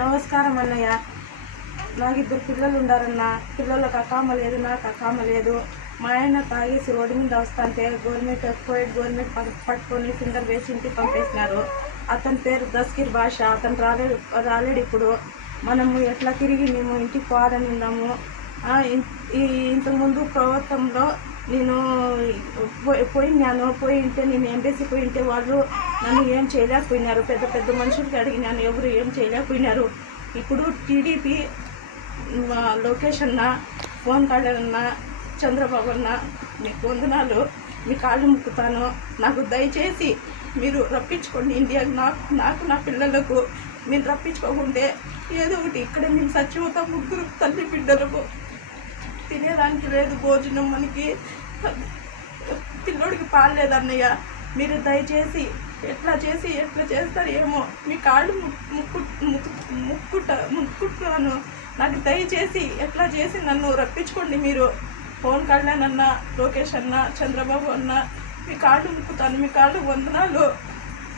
నమస్కారం అన్నయ్య. నాకు ఇద్దరు పిల్లలు ఉండారన్న. పిల్లలకు అకామ లేదు, నాకు అకామ లేదు. మా ఆయన తాగేసి రోడ్డు మీద వస్తుంటే గవర్నమెంట్ పట్టుకొని ఫింగర్ వేసి ఇంటికి పంపేసినారు. అతని పేరు దస్కీర్ భాష. అతను రాలేడు ఇప్పుడు. మనము ఎట్లా తిరిగి మేము ఇంటికి పోవాలని ఉన్నాము. ఇంతకుముందు ప్రభుత్వంలో నేను పోయింటే నేను ఎంబీసీ పోయింటే వాళ్ళు నన్ను ఏం చేయలేకపోయినారు. పెద్ద పెద్ద మనుషులకి అడిగినాను, ఎవరు ఏం చేయలేకపోయినారు. ఇప్పుడు టీడీపీ లోకేష్ అన్న, పవన్ కళ్యాణ్ అన్న, చంద్రబాబు అన్న, మీకు వందనాలు. మీ కాళ్ళు ముక్కుతాను. నాకు దయచేసి మీరు రప్పించుకోండి ఇండియాకి. నాకు నా పిల్లలకు మీరు రప్పించుకోకుంటే ఏదో ఒకటి ఇక్కడే మేము సచ్చిపోతాం. ముగ్గురు తల్లి బిడ్డలకు తినేదానికి లేదు భోజనం. మనకి పిల్లోడికి పాలు లేదన్నయ్య. మీరు దయచేసి ఎట్లా చేస్తారు ఏమో. మీ కాళ్ళు ముక్కుంటున్నాను. నాకు దయచేసి ఎట్లా చేసి నన్ను రప్పించుకోండి మీరు. పవన్ కళ్యాణ్ అన్న, లోకేష్ అన్న, చంద్రబాబు అన్న, మీ కాళ్ళు ముక్కుతాను. మీ కాళ్ళు వందనాలు.